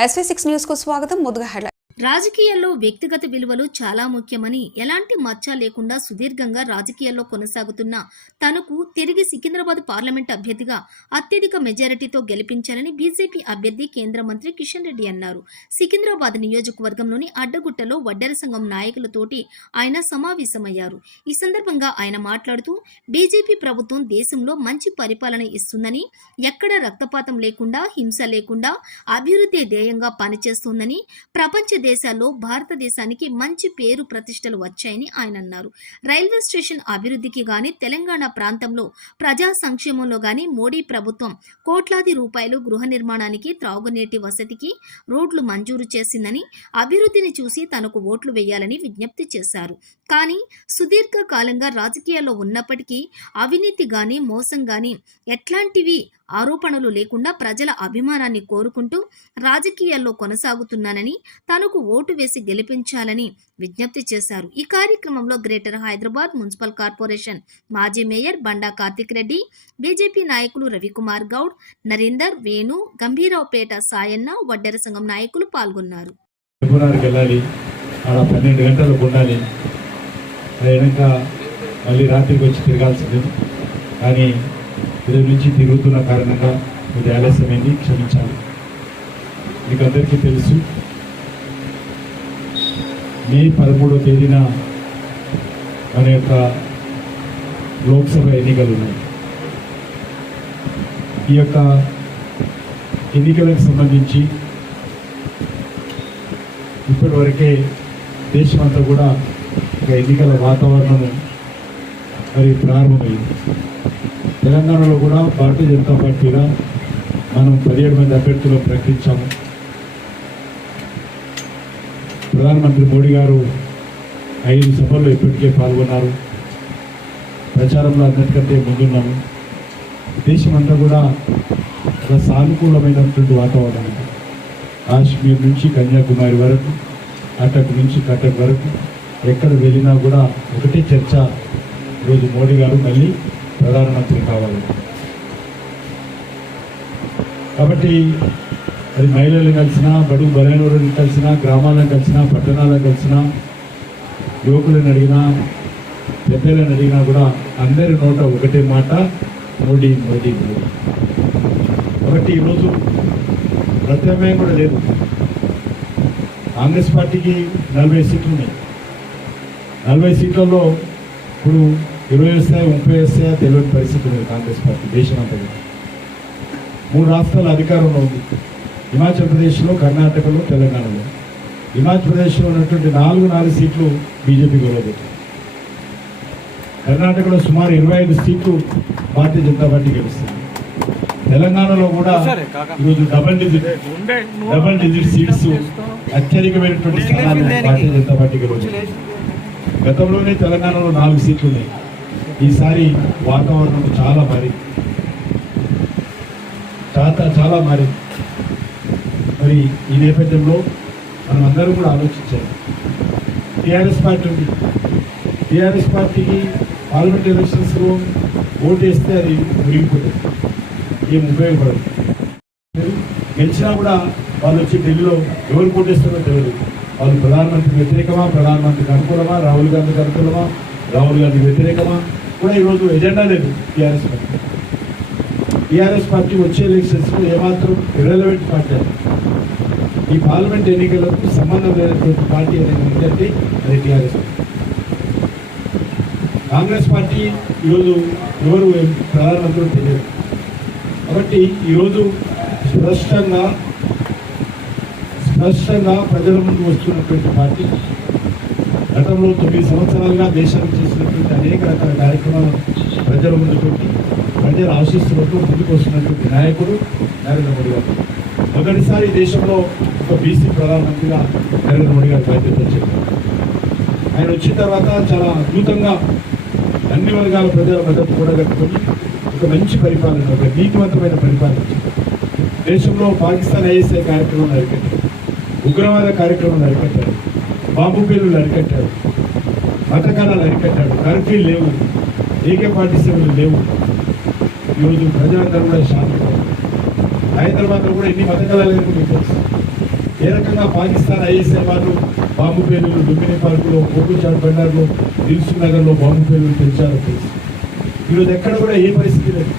SV six news కు స్వాగతం ముందుగా హెడ్లైన్ రాజకీయాల్లో వ్యక్తిగత విలువలు చాలా ముఖ్యమని ఎలాంటి మచ్చ లేకుండా సుదీర్ఘంగా రాజకీయాల్లో కొనసాగుతున్న తనకు తిరిగి సికింద్రాబాద్ పార్లమెంట్ అభ్యర్థిగా అత్యధిక మెజారిటీతో గెలిపించాలని బీజేపీ అభ్యర్థి కేంద్ర మంత్రి కిషన్ రెడ్డి అన్నారు. సికింద్రాబాద్ నియోజకవర్గంలోని అడ్డగుట్టలో వడ్డెర సంఘం నాయకులతోటి ఆయన సమావేశమయ్యారు. ఈ సందర్భంగా ఆయన మాట్లాడుతూ బీజేపీ ప్రభుత్వం దేశంలో మంచి పరిపాలన ఇస్తుందని ఎక్కడ రక్తపాతం లేకుండా హింస లేకుండా అభివృద్ధి ధ్యేయంగా పనిచేస్తోందని ప్రపంచ దేశాల్లో భారతదేశానికి మంచి పేరు ప్రతిష్టలు వచ్చాయని ఆయన అన్నారు. రైల్వే స్టేషన్ అభివృద్ధికి గాని తెలంగాణ ప్రాంతంలో ప్రజా సంక్షేమంలో గాని మోడీ ప్రభుత్వం కోట్లాది రూపాయలు గృహ నిర్మాణానికి త్రాగునీటి వసతికి రోడ్లు మంజూరు చేసిందని అభివృద్ధిని చూసి తనకు ఓట్లు వేయాలని విజ్ఞప్తి చేశారు. కానీ సుదీర్ఘకాలంగా రాజకీయాల్లో ఉన్నప్పటికీ అవినీతి గాని మోసం గాని ఎట్లాంటివి ఆరోపణలు లేకుండా ప్రజల అభిమానాన్ని కోరుకుంటూ రాజకీయాల్లో కొనసాగుతున్నానని తనకు ఓటు వేసి గెలిపించాలని విజ్ఞప్తి చేశారు. ఈ కార్యక్రమంలో గ్రేటర్ హైదరాబాద్ మున్సిపల్ కార్పొరేషన్ మాజీ మేయర్ బండా కార్తిక్ రెడ్డి బీజేపీ నాయకులు రవికుమార్ గౌడ్ నరేందర్ వేణు గంభీరావుపేట సాయన్న వడ్డెర సంఘం నాయకులు పాల్గొన్నారు. పన్నెండు గంటలకు ఉండాలి. మళ్ళీ రాత్రికి వచ్చి తిరగాల్సింది. కానీ ఇద్దరి నుంచి తిరుగుతున్న కారణంగా ఇది ఆలస్యమైంది క్షమించాలి. మీకు అందరికీ తెలుసు మే పదమూడో తేదీన మన యొక్క లోక్సభ ఎన్నికలు ఉన్నాయి. ఈ యొక్క ఎన్నికలకు సంబంధించి ఇప్పటివరకే దేశమంతా కూడా ఒక ఎన్నికల వాతావరణము మరి ప్రారంభమైంది. తెలంగాణలో కూడా భారతీయ జనతా పార్టీగా మనం పదిహేడు మంది అభ్యర్థులు ప్రకటించాము. ప్రధానమంత్రి మోడీ గారు ఐదు సభల్లో ఇప్పటికే పాల్గొన్నారు. ప్రచారంలో అందరికంటే ముందున్నాము. దేశమంతా కూడా చాలా సానుకూలమైనటువంటి వాతావరణం. కాశ్మీర్ నుంచి కన్యాకుమారి వరకు అటక్ నుంచి కటక్ వరకు ఎక్కడ వెళ్ళినా కూడా ఒకటే చర్చ ఈరోజు మోడీ గారు మళ్ళీ ప్రధానమంత్రి కావాలి. కాబట్టి అది మహిళలను కలిసినా బడుగు బలైనలను కలిసినా గ్రామాలను కలిసినా పట్టణాలను కలిసినా యువకులను అడిగినా పెద్దలను అడిగినా కూడా అందరి నోట ఒకటే మాట మోడీ మోడీ మోడీ. కాబట్టి ఈరోజు ప్రత్యామ్నాయం కూడా లేదు. కాంగ్రెస్ పార్టీకి నలభై సీట్లు ఉన్నాయి. నలభై సీట్లలో ఇప్పుడు ఇరవై వస్తాయా ముప్పై వస్తాయా తెలియని పరిస్థితి ఉంది కాంగ్రెస్ పార్టీ దేశం అంతా కూడా. మూడు రాష్ట్రాల అధికారంలో ఉంది. హిమాచల్ ప్రదేశ్లో కర్ణాటకలో తెలంగాణలో. హిమాచల్ ప్రదేశ్లో ఉన్నటువంటి నాలుగు నాలుగు సీట్లు బీజేపీ గెలవబోతుంది. కర్ణాటకలో సుమారు ఇరవై ఐదు సీట్లు భారతీయ జనతా పార్టీ గెలుస్తుంది. తెలంగాణలో కూడా ఈరోజు double digit double digit seats అత్యధికమైనటువంటి స్థానాలు భారతీయ జనతా పార్టీ గెలుస్తుంది గతంలోనే తెలంగాణలో నాలుగు సీట్లు ఉన్నాయి. ఈసారి వాతావరణం చాలా మారింది చాలా చాలా మారింది మరి ఈ నేపథ్యంలో మనం అందరూ కూడా ఆలోచించాలి. టీఆర్ఎస్ పార్టీ ఉంది. టీఆర్ఎస్ పార్టీకి పార్లమెంట్ ఎలక్షన్స్లో ఓటు వేస్తే అది మురిగిపోతుంది. ఏం ఉపయోగపడదు. గెలిచినా కూడా వాళ్ళు వచ్చి ఢిల్లీలో ఎవరు కోటేస్తారో తెలియదు వాళ్ళు ప్రధానమంత్రికి వ్యతిరేకమా ప్రధానమంత్రికి అనుకూలమా రాహుల్ గాంధీకి అనుకూలమా రాహుల్ గాంధీ వ్యతిరేకమా? కూడా ఈరోజు ఎజెండా లేదు టీఆర్ఎస్ పార్టీ. టీఆర్ఎస్ పార్టీ వచ్చే ఎలక్షన్స్లో ఏమాత్రం ఇర్రెలవెంట్ పార్టీ అది. ఈ పార్లమెంట్ ఎన్నికలకు సంబంధం లేనటువంటి పార్టీ అనేది ఏంటంటే అది టీఆర్ఎస్ కాంగ్రెస్ పార్టీ ఈరోజు ఎవరు ప్రధానమంత్రులు తెలియదు. కాబట్టి ఈరోజు స్పష్టంగా స్పష్టంగా ప్రజల ముందు వస్తున్నటువంటి పార్టీ గతంలో తొమ్మిది సంవత్సరాలుగా దేశానికి చేసినటువంటి అనేక రకాల కార్యక్రమాలు ప్రజల ముందు ప్రజలు ప్రజల ఆశీస్సులతో ముందుకు వస్తున్నటువంటి నాయకుడు నరేంద్ర మోడీ గారు. మొదటిసారి దేశంలో ఒక బీసీ ప్రధానమంత్రిగా నరేంద్ర మోడీ గారు బాధ్యత ఆయన వచ్చిన తర్వాత చాలా అద్భుతంగా అన్ని వర్గాల ప్రజల మద్దతు కూడగట్టుకొని ఒక మంచి పరిపాలన ఒక నీతివంతమైన పరిపాలన దేశంలో పాకిస్తాన్ ఐఎస్ఐ కార్యక్రమం అరికట్టారు. ఉగ్రవాద కార్యక్రమం అరికట్టారు. బాంబు పేలులు అరికట్టాడు. మతకాలాలు అరికట్టాడు. కర్ఫ్యూ లేవు. ఏకే పార్టీ సేవలు లేవు. ఈరోజు ప్రజలందరూ కూడా శాంతి హైదరాబాద్లో కూడా ఎన్ని పథకాలు లేవు మీకు తెలుసు. ఏ రకంగా పాకిస్తాన్ ఐఎస్ఐ వాళ్ళు బాంబు పేలులు లుంబిని పార్కులో కోకుచాట్ బండార్లో దిల్సు నగర్లో బాంబు పేలులు పెంచారో తెలుసు. ఈరోజు ఎక్కడ కూడా ఏ పరిస్థితి లేదు.